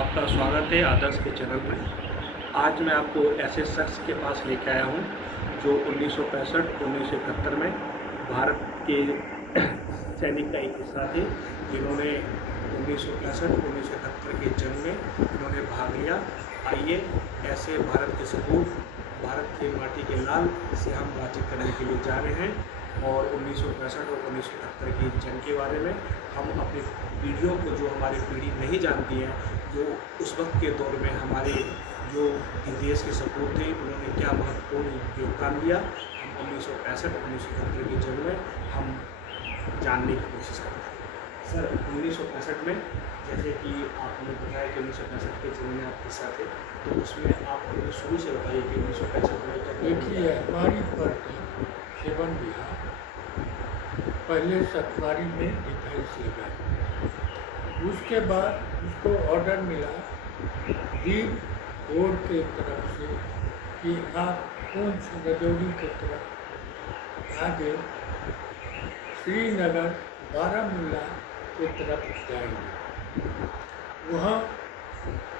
आपका स्वागत है आदर्श के चैनल में। आज मैं आपको ऐसे शख्स के पास लेके आया हूँ जो 1965-1971 में भारत के सैनिक का एक हिस्सा थे, जिन्होंने 1965-1971 के जंग में इन्होंने भाग लिया। आइए ऐसे भारत के सपूत, भारत की माटी के लाल से हम बातचीत करने के लिए जा रहे हैं और 1965 और 1971 की जंग के बारे में हम अपनी पीढ़ियों को, जो हमारी पीढ़ी नहीं जानती है, जो उस वक्त के दौर में हमारे जो देश के सपूत थे उन्होंने क्या महत्वपूर्ण योगदान दिया, हम 1965-1971 की जंग में हम जानने की कोशिश करते हैं। सर, 1965 में जैसे कि आपने बताया कि 1965 के जंग में आप हिस्सा थे, तो उसमें आप मुझे शुरू से बताइए कि 1965 में क्या। देखिए, हमारी पड़ती सेवन बिहार पहले सतवारी में डिफेंस लगाई। उसके बाद उसको ऑर्डर मिला दीप कोर के तरफ से कि आप कौन सी रजौरी की तरफ आगे श्रीनगर बारामूला की तरफ जाएंगे। वहाँ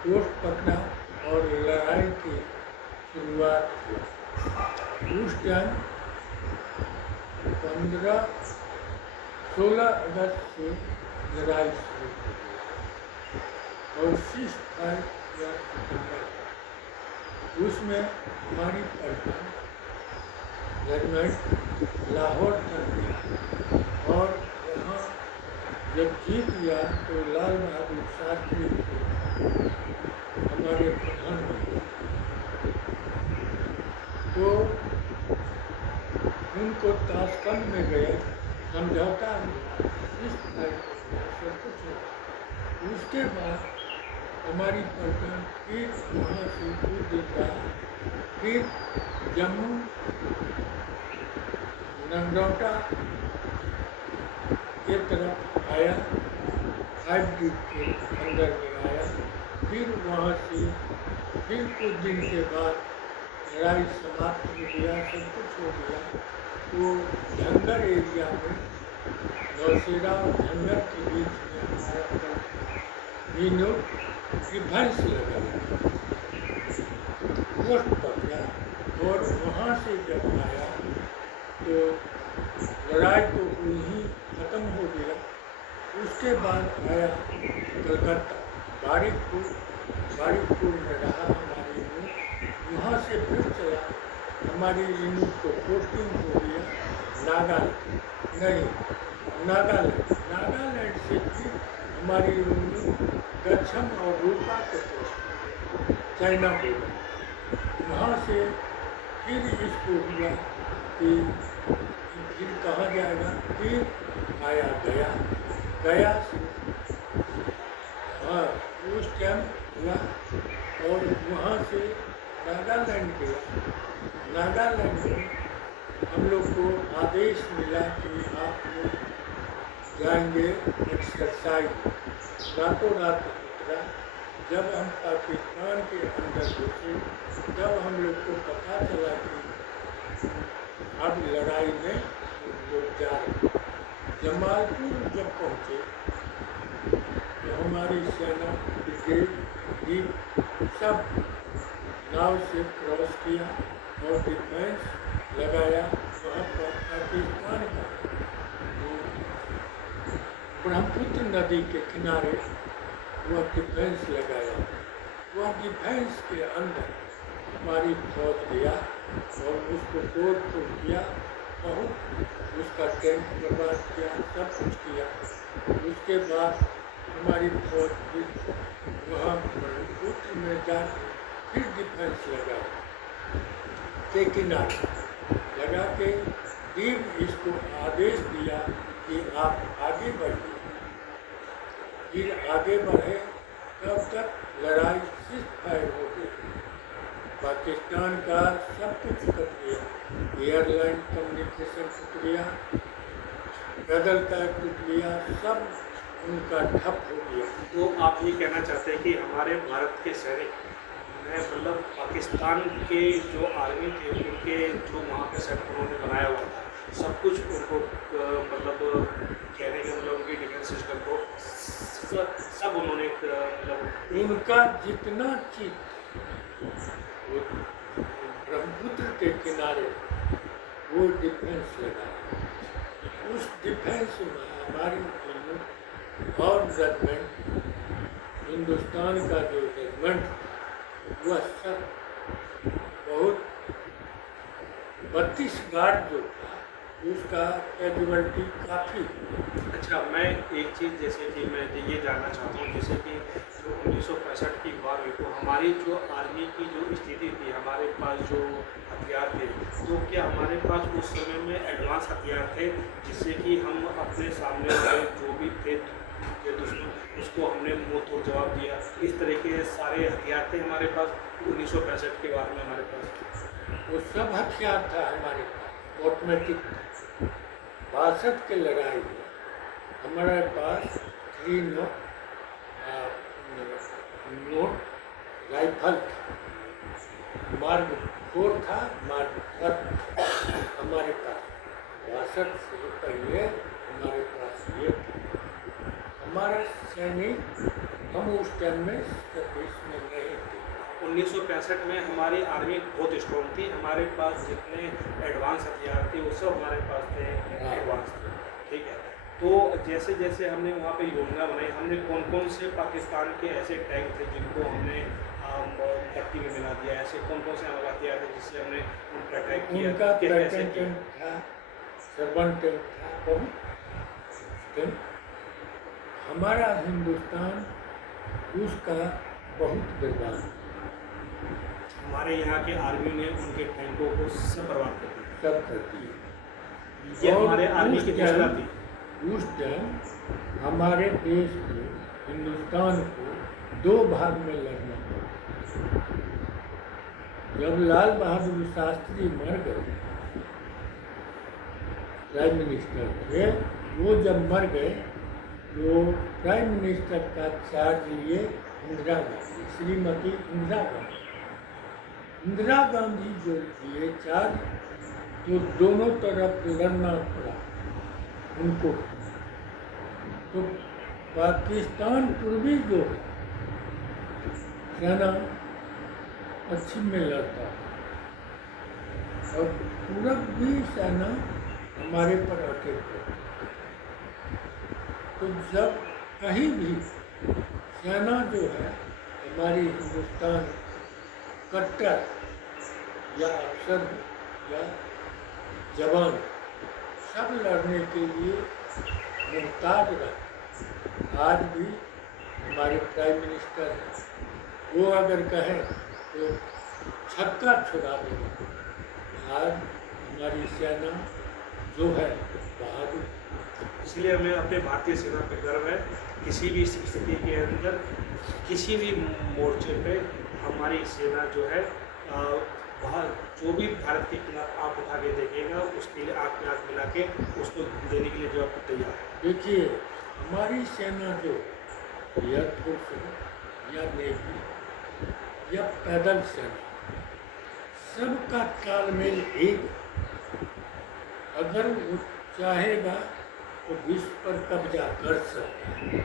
पोस्ट पकड़ा और लड़ाई की शुरुआत हुई। उस टाइम 16 अगस्त से लड़ाई शुरू हो गई और 6 सितंबर उसमें हमारी पलटन रेजिमेंट लाहौर तक गया और वहाँ जब जीत गया तो लाल बहादुर शास्त्री थे हमारे प्रधानमंत्री, तो उनको ताशकंद में गए, समझौता इस सब कुछ हुआ। उसके बाद हमारी पलटन फिर वहाँ से कुछ दिन बाद फिर जम्मू नगरौटा के तरफ आया, 5 दिन के अंदर में आया। फिर वहाँ से फिर कुछ दिन के बाद लड़ाई समाप्त हो गया, सब कुछ हो गया। तो झंगर एरिया में नौशेरा और झंगर के बीच में हमारा यूनिट डिफेंस लगा, पोस्ट पकड़ा और वहाँ से जब आया तो लड़ाई तो वहीं ख़त्म हो गया। उसके बाद आया कलकत्ता, बारिकपुर में रहा हमारी यूनिट। वहाँ से फिर चला, हमारी यूनिट को पोस्टिंग हो गया नागालैंड से फिर हमारी यूनिट गच्छम और रूपा के पोस्ट चाइना हो गई। वहाँ से फिर इसको हुआ कि फिर कहाँ जाएगा, फिर आया गया से हाँ उस टाइम हुआ और वहाँ से नागालैंड गया। नागालैंड में हम लोग को आदेश मिला कि आप लोग जाएंगे एक्सरसाइज। रातों रात उतरा। जब हम पाकिस्तान के अंदर घुसे तब हम लोग को पता चला कि अब लड़ाई में लोग जा रहे। जमालपुर जब पहुँचे तो हमारी सेना ब्रिगेड जीप सब नाव से क्रॉस किया और डिफेंस लगाया। वहाँ पर पाकिस्तान का ब्रह्मपुत्र नदी के किनारे वह डिफेंस लगाया। वह डिफेंस के अंदर हमारी फौज गया और उसको तोड़ फोड़ किया, बहुत उसका टैंक बर्बाद किया, सब कुछ किया। उसके बाद हमारी फौज फिर वहाँ ब्रह्मपुत्र में जाकर फिर डिफेंस लगा के किनारे लगा के फिर इसको आदेश दिया कि आप आगे बढ़िए। फिर आगे बढ़े तब तक लड़ाई सीज़फायर हो गई। पाकिस्तान का सब कुछ कट गया, एयरलाइन कम्युनिकेशन टूट गया, पैदल का टूट गया, सब उनका ठप हो गया। तो आप ये कहना चाहते हैं कि हमारे भारत के सैनिक ने मतलब पाकिस्तान के जो आर्मी थे उनके जो वहाँ पे सेट उन्होंने बनाया हुआ था, सब कुछ उनको मतलब कहने का मतलब उनके डिफेंस सिस्टम को सब उन्होंने मतलब उनका जितना चीज वो ब्रह्मपुत्र के किनारे वो डिफेंस लगाया, उस डिफेंस में हमारी और गवर्नमेंट, हिंदुस्तान का जो गवर्नमेंट वह सब बहुत 32 गार्ड जो था उसका कैजुअलिटी काफ़ी। अच्छा, मैं एक चीज़ जैसे कि मैं ये जानना चाहता हूँ, जैसे कि जो 1965 की वार हुई तो हमारी जो आर्मी की जो स्थिति थी, हमारे पास जो हथियार थे, तो क्या हमारे पास उस समय में एडवांस हथियार थे जिससे कि हम अपने सामने वाले जो भी थे के दुश्मन उसको हमने मुंह तोड़ जवाब दिया? इस तरह के सारे हथियार थे हमारे पास 1965 के वार में हमारे पास? वो सब हथियार था हमारे पास, ऑटोमेटिक। 62 के लड़ाई में हमारे पास 3 नोट राइफल था, मार्क 4 था, मार्क 4 हमारे पास। 62 से पहले हमारे पास ये था। हमारा सैनिक, हम उस टाइम में सर्विस में नहीं थे। 1965 में हमारी आर्मी बहुत स्ट्रॉन्ग थी, हमारे पास जितने एडवांस हथियार थे वो सब हमारे पास थे, एडवांस थे, ठीक है। तो जैसे जैसे हमने वहाँ पे योजना बनाई, हमने कौन कौन से पाकिस्तान के ऐसे टैंक थे जिनको हमने भर्ती में मिला दिया, ऐसे कौन कौन से हमारे हथियार थे जिससे हमने उन पर अटैक किया? उनका कैसे टैंक किया? था, सर्वन टैंक था, बहुत टैंक। हमारा हिंदुस्तान उसका बहुत बर्बाद, हमारे यहाँ के आर्मी ने उनके टैंकों को सब बर्बाद कर दिया, सब कर दिए। ये और हमारे आर्मी की घोषणा थी। उस टाइम हमारे देश को, हिंदुस्तान को 2 भाग में लड़ना पड़ा। जब लाल बहादुर शास्त्री मर गए, प्राइम मिनिस्टर थे, वो जब मर गए तो प्राइम मिनिस्टर का चार्ज लिए इंदिरा गांधी, श्रीमती इंदिरा गांधी। इंदिरा गांधी जो लिए चार्ज, तो दोनों तरफ लड़ना पड़ा उनको। तो पाकिस्तान पूर्वी जो सेना पश्चिम में लड़ता और पूर्वी सेना हमारे पर अटैक करती। तो जब कहीं भी सेना जो है हमारी हिंदुस्तान कट्टर या अफसर या जवान सब लड़ने के लिए मुहताज रहा। आज भी हमारे प्राइम मिनिस्टर हैं, वो अगर कहें तो छक्का छुड़ा देंगे। आज हमारी सेना जो है बहादुर, इसलिए हमें अपने भारतीय सेना पर गर्व है। किसी भी स्थिति के अंदर, किसी भी मोर्चे पे हमारी सेना जो है जो भी भारत के खिलाफ आँख उठा के देखेगा उसके लिए आँख में आँख मिला के उसको देने के लिए जवाब तैयार है। देखिए हमारी सेना जो एयरफोर्स हो या नेवी या पैदल सेना, सबका तालमेल एक। अगर वो चाहेगा तो विश्व पर कब्जा कर सकता है।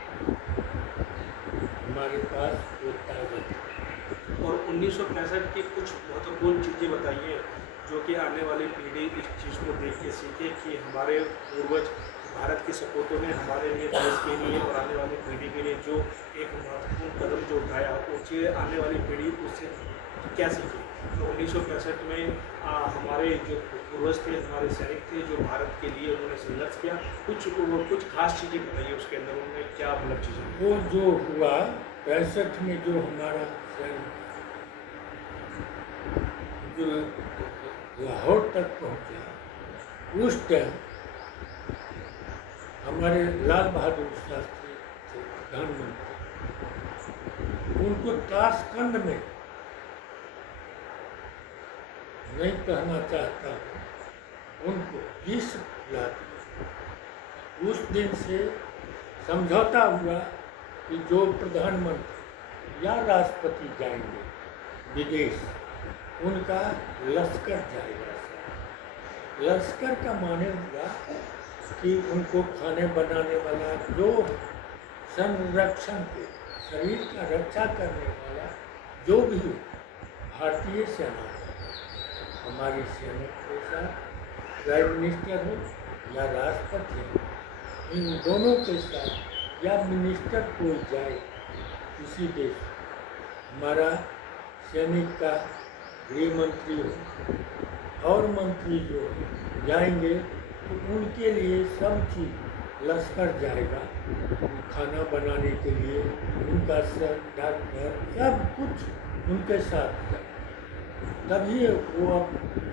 हमारे पास वो ताकत है। और 1965 की कुछ महत्वपूर्ण चीज़ें बताइए जो कि आने वाली पीढ़ी इस चीज़ को देख के सीखे कि हमारे पूर्वज भारत के सपूतों ने हमारे लिए, देश के लिए और आने वाली पीढ़ी के लिए जो एक महत्वपूर्ण कदम जो उठाया, उससे आने वाली पीढ़ी उससे क्या सीखे। तो 1965 में हमारे जो पूर्वज थे, हमारे सैनिक थे जो भारत के लिए उन्होंने संघर्ष किया, कुछ खास चीज़ें बताइए उसके अंदर उन्होंने क्या मतलब चीज़ें। वो जो हुआ 65 में, जो हमारा सैनिक जो लाहौर तक पहुंचा, उस टाइम हमारे लाल बहादुर शास्त्री थे प्रधानमंत्री। उनको ताशकंद में, नहीं कहना चाहता हूँ, उनको विष ला दिया। उस दिन से समझौता हुआ कि जो प्रधानमंत्री या राष्ट्रपति जाएंगे विदेश, उनका लश्कर जाएगा। लश्कर का माने हुआ कि उनको खाने बनाने वाला, जो संरक्षण के शरीर का रक्षा करने वाला जो भी हो, भारतीय सेना हमारी सेना के साथ प्राइम मिनिस्टर हो या राष्ट्रपति हो, इन दोनों के साथ या मिनिस्टर कोई जाए किसी देश, हमारा सैनिक का गृह मंत्री हो और मंत्री जो जाएंगे तो उनके लिए सब चीज़ लश्कर जाएगा, खाना बनाने के लिए उनका सर, डॉक्टर, सब कुछ उनके साथ जाएगा। तभी वो अब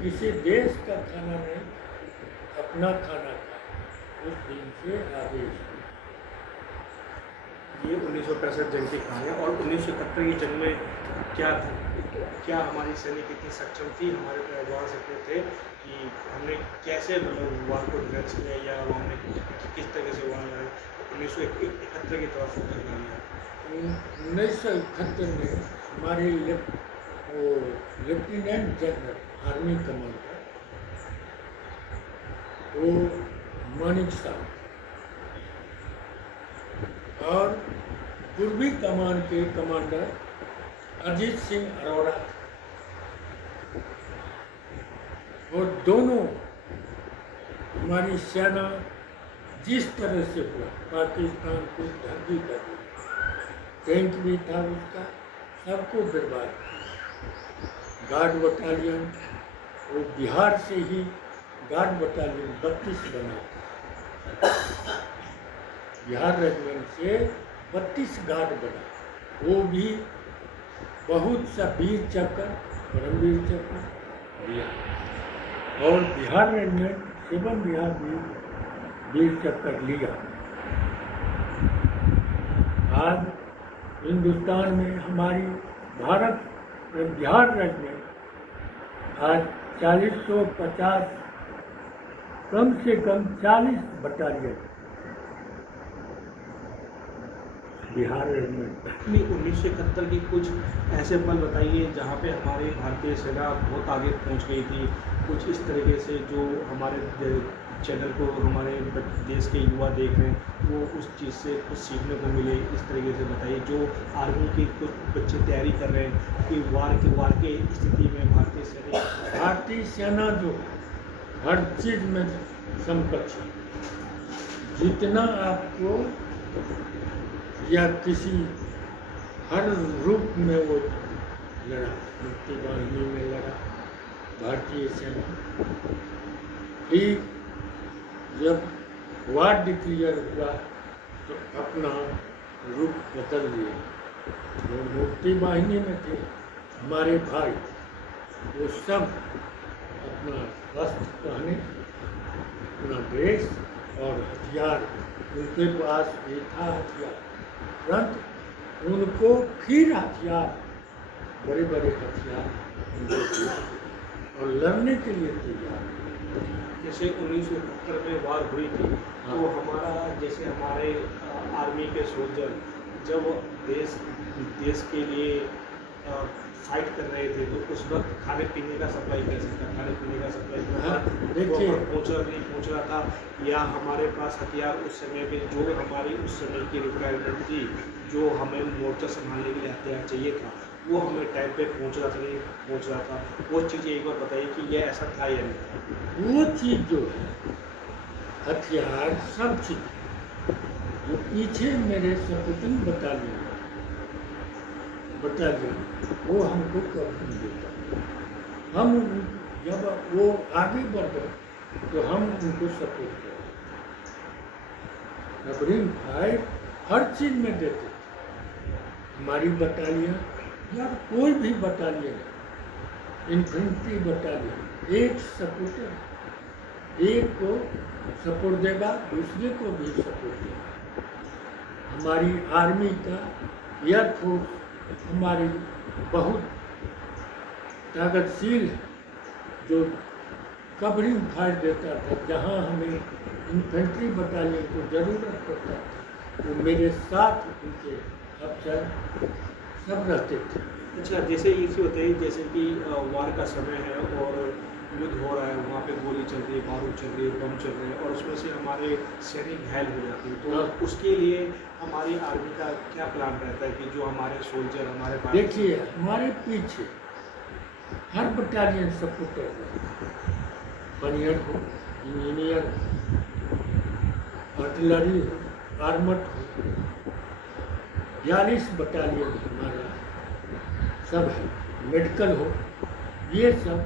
किसी देश का खाना नहीं, अपना खाना खाए। उस दिन से आदेश ये 1965 जंग की कहानी है। और 1971 की जंग में क्या हमारी सैनिक इतनी सक्षम थी, हमारे परिवार सकते थे कि हमने कैसे मतलब वार को डिफेंस किया या हमने किस तरह से वार लड़े। 1971 की तरफ फोकस कर लिया। 1971 में हमारे लेफ्टिनेंट जनरल आर्मी कमांडर वो मानिक साहब और पूर्वी कमान के कमांडर अजीत सिंह अरोड़ा, और दोनों हमारी सेना जिस तरह से हुआ पाकिस्तान को धमकी कर दी, टैंक भी था उसका, सबको बर्बाद। गार्ड बटालियन वो बिहार से ही गार्ड बटालियन 32 बना, बिहार रेजिमेंट से 32 गार्ड बना, वो भी बहुत सा वीर चक्र, परमवीर चक्र दिया, और बिहार रेजिमेंट 7 बिहार भी वीर चक्र लिया। आज हिंदुस्तान में हमारी भारत बिहार रेजिमेंट आज 4050 कम से कम 40 बटालियन बिहार रेजिमेंट। 1971 की कुछ ऐसे पल बताइए जहाँ पे हमारी भारतीय सेना बहुत आगे पहुँच गई थी, कुछ इस तरीके से जो हमारे चैनल को हमारे देश के युवा देख रहे हैं वो उस चीज़ से कुछ सीखने को मिले, इस तरीके से बताइए। जो आर्मी की कुछ बच्चे तैयारी कर रहे हैं कि वार के स्थिति में भारतीय सेना जो हर चीज़ में समकक्ष है, जितना आपको या किसी हर रूप में वो लड़ा, मुक्ति वाहिनी में लड़ा भारतीय सेना। ठीक जब वार डिक्लेयर हुआ तो अपना रूप बदल लिया। जो मुक्ति वाहिनी में थे हमारे भाई, वो सब अपना वस्त्र पहने, अपना ड्रेस और हथियार, उनके पास भी था हथियार, परंतु उनको फिर हथियार, बड़े बड़े हथियार उनको दिए और लड़ने के लिए तैयार। जैसे 1971 में वार हुई थी तो हमारा जैसे हमारे आर्मी के सोल्जर जब देश के लिए फाइट कर रहे थे तो उस वक्त खाने पीने का सप्लाई कैसे था, खाने पीने का सप्लाई देखिए नहीं पहुँच रहा था, या हमारे पास हथियार उस समय पे जो हमारी उस समय की रिक्वायरमेंट थी, जो हमें मोर्चा संभालने के लिए हथियार चाहिए था, वो हमें टाइम पे पहुँच रहा था नहीं पहुँच रहा था। वो चीज़ एक बार बताइए कि ये ऐसा था या नहीं था। वो चीज़ जो है हथियार सब चीज़ जो पीछे मेरे सपुतन बटालियन वो हमको कभी नहीं देता। हम जब वो आगे बढ़ गए तो हम उनको सपोर्ट करते, कवरिंग फायर हर चीज़ में देते। हमारी बटालियन या कोई भी बटालियन, इन्फेंट्री बटालियन, एक सपोर्टर, एक को सपोर्ट देगा, दूसरे को भी सपोर्ट देगा। हमारी आर्मी का एयरफोर्स हमारी बहुत ताकतशील है, जो कवरिंग फायर देता था। जहाँ हमें इन्फेंट्री बटालियन को ज़रूरत पड़ता था वो मेरे साथ उनके अफसर सब रहते थे। अच्छा, जैसे इसी होते ही जैसे कि वार का समय है और युद्ध हो रहा है, वहाँ पे गोली चल रही है, बारूद चल रही है, बम चल रहे हैं और उसमें से हमारे सैनिक घायल हो जाते हैं, हाँ। तो उसके लिए हमारी आर्मी का क्या प्लान रहता है कि जो हमारे सोल्जर हमारे देखिए हमारे पीछे हर बटालियन सपोर्टर है, बनियर हो, इंजीनियर हो, आर्टिलरी हो, आर्मट हो, 42 बटालियन हमारा सब है, मेडिकल हो, ये सब